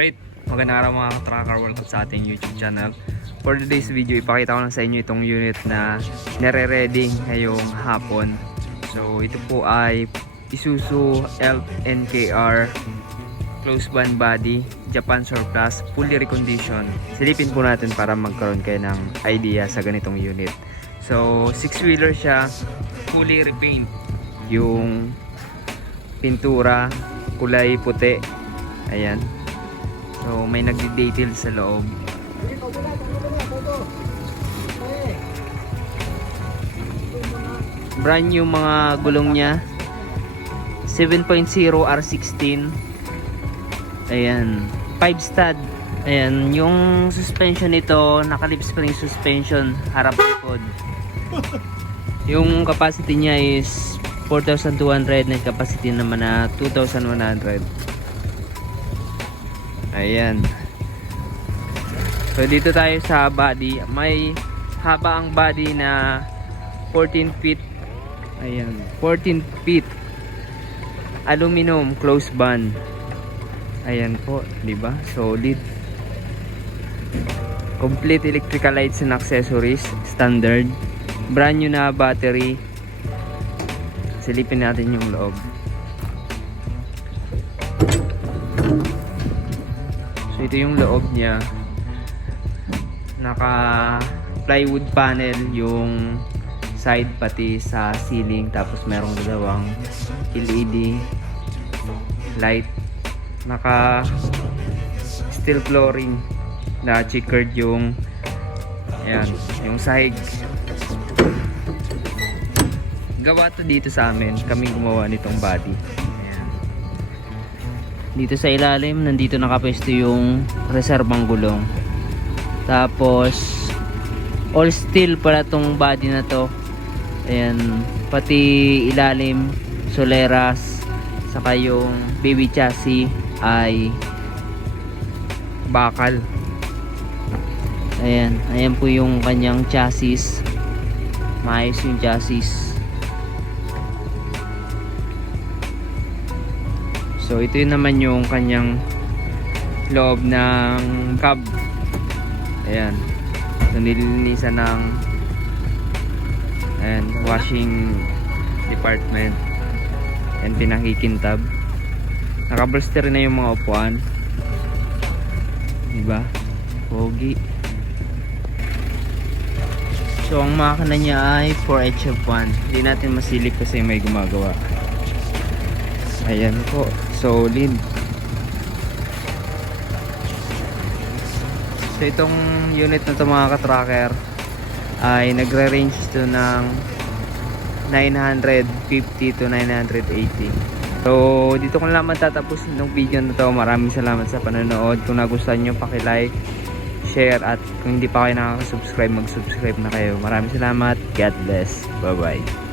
Alright, magandang araw mga ka-tracker, welcome sa ating YouTube channel. For today's video, ipakita ko lang sa inyo itong unit na nare-ready ngayong hapon. So ito po ay Isuzu Elf NKR closed band body, Japan surplus, fully reconditioned. Silipin po natin para magkaroon kayo ng idea sa ganitong unit. So 6-wheeler siya, fully repaint. Yung pintura kulay puti, ayan. So may nagdi-detail sa loob. Brand new mga gulong niya, 7.0 R16. Ayan, 5 stud. Ayan, yung suspension nito, naka-lip spring suspension, harap likod. Yung capacity niya is 4,200, net capacity naman na 2,100. Ayan. So dito tayo sa body. May haba ang body na 14 feet. Ayan, 14 feet. Aluminum closed band. Ayan po, di ba? Solid. Complete electrical lights and accessories, standard. Brand new na battery. Silipin natin yung loob. So ito yung loob niya. Naka plywood panel yung side pati sa ceiling, tapos merong dalawang LED light. Naka steel flooring na checkered yung ayan, yung sahig. Gawa to dito sa amin, kaming gumawa nitong body. Ayan. Dito sa ilalim, nandito nakapwesto yung reserbang gulong. Tapos all steel pala tong body na to. Ayan, pati ilalim soleras, saka yung baby chassis ay bakal. Ayan, ayan po yung kanyang chassis. Maayos yung chassis. So ito yun naman yung kanyang loob ng cab. Ayan, so nililinisan ng and washing department and pinakikintab. Nakabolster na yung mga upuan, diba? Pogi. So ang makina niya ay 4HF1. Hindi natin masilip kasi may gumagawa. Ayan po, solid. So itong unit na ito mga ka-tracker ay nagre-range ito ng 950 to 980. So dito ko lang matatapos itong video na to. Maraming salamat sa panonood. Kung nagustuhan nyo, paki-like, share, at kung hindi pa kayo nakaka-subscribe, mag-subscribe na kayo. Maraming salamat. God bless. Bye bye.